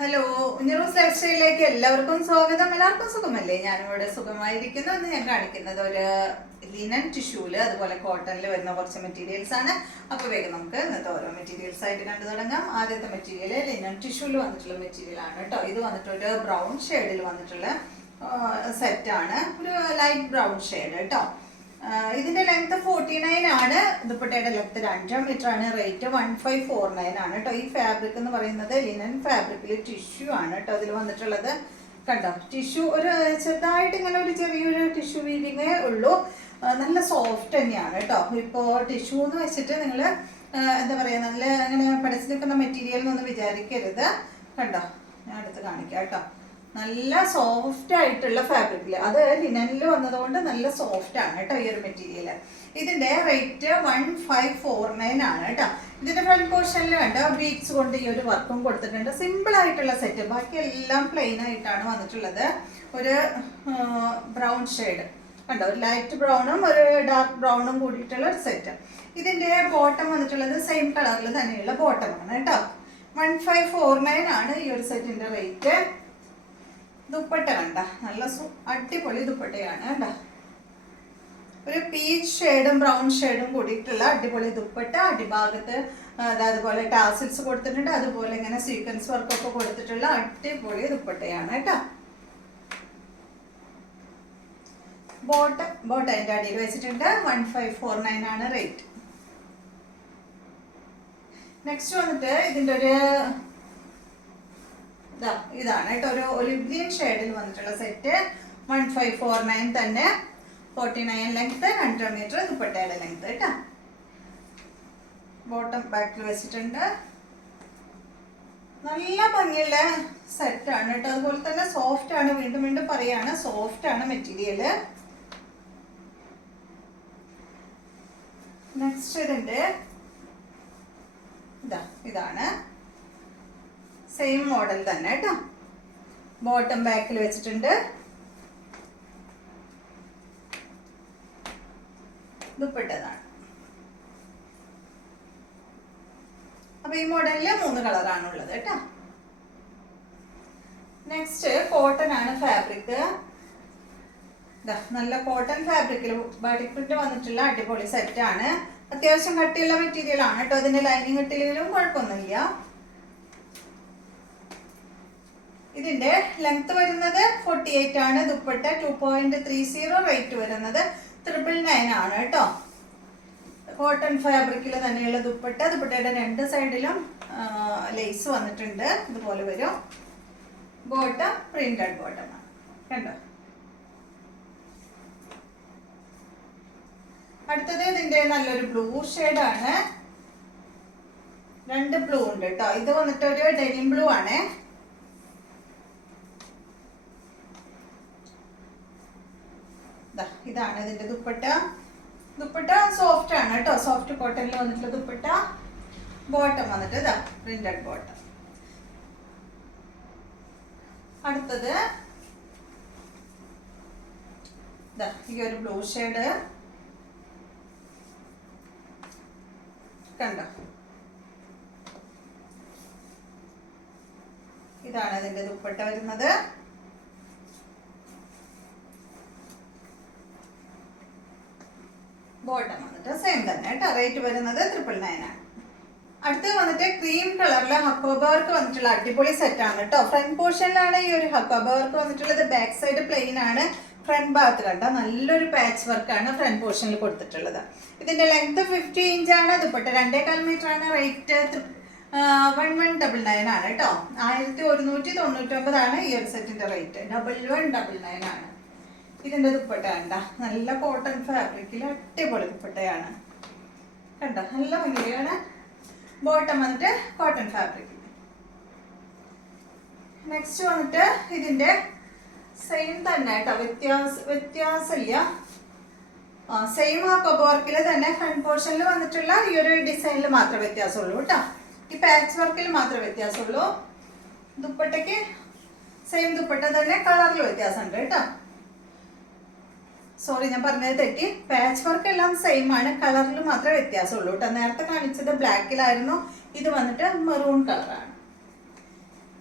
Hello, ഉഞ്ഞറൂസ് life സ്റ്റൈലിലേക്ക് എല്ലാവർക്കും സ്വാഗതം. എല്ലാവർക്കും സുഖമല്ലേ? ഞാനിവിടെ സുഖമായിരിക്കുന്നു. ഇന്ന് ഞാൻ കാണിക്കുന്നത് ഒരു ലിനൻ ടിഷ്യൂല് അതുപോലെ കോട്ടണിൽ വരുന്ന കുറച്ച് മെറ്റീരിയൽസ് ആണ്. അപ്പോൾ വേഗം നമുക്ക് ഇന്നത്തെ ഓരോ മെറ്റീരിയൽസ് ആയിട്ട് കണ്ടു തുടങ്ങാം. ആദ്യത്തെ മെറ്റീരിയൽ ലിനൻ ടിഷ്യൂല് വന്നിട്ടുള്ള മെറ്റീരിയൽ ആണ് കേട്ടോ. ഇത് വന്നിട്ടൊരു ബ്രൗൺ ഷെയ്ഡിൽ വന്നിട്ടുള്ള സെറ്റാണ്. ഒരു ലൈറ്റ് ബ്രൗൺ ഷെയ്ഡ് കേട്ടോ. ഇതിന്റെ ലെങ്ത് 49 ആണ്. ദുപ്പട്ടയുടെ ലെങ്ത് 2 മീറ്റർ ആണ്. റേറ്റ് 1549 ആണ് കേട്ടോ. ഈ ഫാബ്രിക് എന്ന് പറയുന്നത് ലിനൻ ഫാബ്രിക്കിൽ ടിഷ്യൂ ആണ് കേട്ടോ. അതിൽ വന്നിട്ടുള്ളത് കണ്ടോ, ടിഷ്യൂ ഒരു ചെറുതായിട്ട് ഇങ്ങനെ ഒരു ചെറിയൊരു ടിഷ്യൂ വീവിങ്ങേ ഉള്ളൂ. നല്ല സോഫ്റ്റ് തന്നെയാണ് കേട്ടോ. ഇപ്പോൾ ടിഷ്യൂ എന്ന് വെച്ചിട്ട് നിങ്ങൾ എന്താ പറയുക, നല്ല അങ്ങനെ പടച്ചു നിൽക്കുന്ന മെറ്റീരിയൽ എന്നൊന്നും വിചാരിക്കരുത്. കണ്ടോ, ഞാൻ അടുത്ത് കാണിക്കാം കേട്ടോ. നല്ല സോഫ്റ്റ് ആയിട്ടുള്ള ഫാബ്രിക്കിൽ, അത് ലിനനിൽ വന്നതുകൊണ്ട് നല്ല സോഫ്റ്റ് ആണ് കേട്ടോ ഈ ഒരു മെറ്റീരിയൽ. ഇതിന്റെ റേറ്റ് 1549 ആണ് കേട്ടോ. ഇതിന്റെ ഫ്രണ്ട് പോർഷനിൽ വേണ്ട ബീഡ്സ് കൊണ്ട് ഈ ഒരു വർക്കും കൊടുത്തിട്ടുണ്ട്. സിമ്പിൾ ആയിട്ടുള്ള സെറ്റ്, ബാക്കി എല്ലാം പ്ലെയിൻ ആയിട്ടാണ് വന്നിട്ടുള്ളത്. ഒരു ബ്രൗൺ ഷെയ്ഡ് കണ്ടോ, ഒരു ലൈറ്റ് ബ്രൗണും ഒരു ഡാർക്ക് ബ്രൗണും കൂടിയിട്ടുള്ള ഒരു സെറ്റ്. ഇതിന്റെ ബോട്ടം വന്നിട്ടുള്ളത് സെയിം കളറിൽ തന്നെയുള്ള ബോട്ടമാണ് കേട്ടോ. 1549 ആണ് ഈ ഒരു സെറ്റിന്റെ റേറ്റ്. ദുപ്പട്ട കണ്ട, നല്ല അടിപൊളി ദുപ്പട്ടയാണ് കണ്ട. ഒരു പീച്ച് ഷെയ്ഡും ബ്രൗൺ ഷെയ്ഡും കൂടിയിട്ടുള്ള അടിപൊളി ദുപ്പട്ട. അടിഭാഗത്ത് അതുപോലെ ടാസിൽസ് കൊടുത്തിട്ടുണ്ട്, അതുപോലെ ഇങ്ങനെ സീക്വൻസ് വർക്കൊക്കെ കൊടുത്തിട്ടുള്ള അടിപൊളി ദുപ്പട്ടയാണ് കേട്ടോ. ബോട്ടം അതിൻ്റെ അടിയിൽ വെച്ചിട്ടുണ്ട്. 1549 ആണ് റേറ്റ്. നെക്സ്റ്റ് വന്നിട്ട് ഇതിൻ്റെ ഒരു ഇതാണ് കേട്ടോ, ഒരു ഒലിവ് ഗ്രീൻ ഷെയ്ഡിൽ വന്നിട്ടുള്ള സെറ്റ്. 1549 തന്നെ. 49 ലെങ്ത്, 2 മീറ്റർ ദുപ്പട്ടയുടെ ലെങ്ത് കേട്ടോ. ബോട്ടം ബാക്കിൽ വെച്ചിട്ടുണ്ട്. നല്ല ഭംഗിയുള്ള സെറ്റാണ് കേട്ടോ. അതുപോലെ തന്നെ സോഫ്റ്റ് ആണ്, വീണ്ടും വീണ്ടും പറയാണ്, സോഫ്റ്റ് ആണ് മെറ്റീരിയല്. നെക്സ്റ്റ് ഇതിന്റെ ഇതാണ് സെയിം മോഡൽ തന്നെ കേട്ടോ. ബോട്ടം ബാക്കിൽ വെച്ചിട്ടുണ്ട്. ദുപ്പട്ടതാണ്. അപ്പൊ ഈ മോഡലില് 3 കളറാണുള്ളത് കേട്ടോ. നെക്സ്റ്റ് കോട്ടൺ ആണ് ഫാബ്രിക്. നല്ല കോട്ടൺ ഫാബ്രിക്കിൽ ബാറ്റിക് പ്രിന്റ് വന്നിട്ടുള്ള അടിപൊളി സെറ്റ് ആണ്. അത്യാവശ്യം കട്ടിയുള്ള മെറ്റീരിയൽ ആണ് കേട്ടോ. അതിന്റെ ലൈനിങ് ഇട്ടില്ലെങ്കിലും കുഴപ്പമൊന്നുമില്ല. ഇതിന്റെ ലെങ്ത് വരുന്നത് 48 ആണ്. ദുപ്പട്ട 2.30. റേറ്റ് വരുന്നത് 999 ആണ് കേട്ടോ. കോട്ടൺ ഫാബ്രിക്കിൽ തന്നെയുള്ള ദുപ്പട്ട. ദുപ്പട്ടയുടെ 2 സൈഡിലും ലേസ് വന്നിട്ടുണ്ട്. ഇതുപോലെ വരും. ബോട്ടം പ്രിന്റഡ് ബോട്ടമാണ് കണ്ടോ. അടുത്തത് ഇതിന്റെ നല്ലൊരു ബ്ലൂ ഷെയ്ഡാണ്. 2 ബ്ലൂ ഉണ്ട് കേട്ടോ. ഇത് വന്നിട്ട് ഒരു ഡെനിം ബ്ലൂ ആണ്. ഇതാണ് ഇതിന്റെ ദുപ്പട്ട. ദുപ്പട്ട സോഫ്റ്റ് ആണ് കേട്ടോ. സോഫ്റ്റ് കോട്ടണിൽ വന്നിട്ടുള്ള ദുപ്പട്ട. ബോട്ടം വന്നിട്ട് ഇതാ പ്രിന്റഡ് ബോട്ടം. അടുത്തത് ഈ ഒരു ബ്ലൂ ഷെയ്ഡ് കണ്ടോ. ഇതാണ് ഇതിന്റെ ദുപ്പട്ട വരുന്നത്. ബോട്ടം വന്നിട്ട് സെയിം തന്നെ കേട്ടോ. റേറ്റ് വരുന്നത് 999 ആണ്. അടുത്ത് വന്നിട്ട് ക്രീം കളറിലെ ഹക്കോബ വർക്ക് വന്നിട്ടുള്ള അടിപൊളി സെറ്റ് ആണ് കേട്ടോ. ഫ്രണ്ട് പോർഷനിലാണ് ഈ ഒരു ഹക്കോബ വർക്ക് വന്നിട്ടുള്ളത്. ബാക്ക് സൈഡ് പ്ലെയിൻ ആണ്. ഫ്രണ്ട് ഭാഗത്ത് കണ്ടോ നല്ലൊരു പാച്ച് വർക്കാണ് ഫ്രണ്ട് പോർഷനിൽ കൊടുത്തിട്ടുള്ളത്. ഇതിന്റെ ലെങ്ത് 50 ഇഞ്ച് ആണ്. ദുപ്പട്ട 2.25 മീറ്റർ ആണ്. റേറ്റ് 1199 ആണ് കേട്ടോ. 1199 ആണ് ഈ ഒരു സെറ്റിന്റെ റേറ്റ്. 1199 ആണ്. ഇതിന്റെ ദുപ്പട്ട കണ്ട, നല്ല കോട്ടൺ ഫാബ്രിക്കിൽ അടിപൊളി ദുപ്പട്ടയാണ് കണ്ട, നല്ല ഭംഗിയാണ്. ബോട്ടം വന്നിട്ട് കോട്ടൺ ഫാബ്രിക്. നെക്സ്റ്റ് വന്നിട്ട് ഇതിന്റെ സെയിം തന്നെ കേട്ടോ. വ്യത്യാസമില്ല. സെയിം ആ കൊബ വർക്കിൽ തന്നെ ഫ്രണ്ട് പോർഷനിൽ വന്നിട്ടുള്ള ഈ ഒരു ഡിസൈനിൽ മാത്രമേ വ്യത്യാസമുള്ളൂ കേട്ടോ. ഈ പാച്ച് വർക്കിൽ മാത്രമേ വ്യത്യാസമുള്ളൂ. ദുപ്പട്ടയ്ക്ക് സെയിം ദുപ്പട്ട തന്നെ, കളറിൽ വ്യത്യാസമുണ്ട് കേട്ടോ. സോറി, ഞാൻ പറഞ്ഞത് തെറ്റി. പാച്ച് വർക്ക് എല്ലാം സെയിം ആണ്, കളറിൽ മാത്രമേ വ്യത്യാസമുള്ളൂ കേട്ടോ. നേരത്തെ കാണിച്ചത് ബ്ലാക്കിലായിരുന്നു, ഇത് വന്നിട്ട് മെറൂൺ കളറാണ്.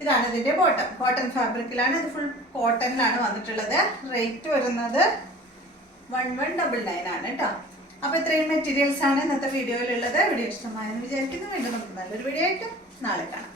ഇതാണ് ഇതിന്റെ ബോട്ടം. കോട്ടൺ ഫാബ്രിക്കിലാണ്, ഇത് ഫുൾ കോട്ടണിലാണ് വന്നിട്ടുള്ളത്. റേറ്റ് വരുന്നത് 1199 ആണ് കേട്ടോ. അപ്പൊ ഇത്രയും മെറ്റീരിയൽസ് ആണ് ഇന്നത്തെ വീഡിയോയിലുള്ളത്. വീഡിയോ ഇഷ്ടമായെന്ന് വിചാരിക്കുന്നു. വീണ്ടും നമുക്ക് നല്ലൊരു വീഡിയോ ആയിട്ട് നാളെ കാണാം.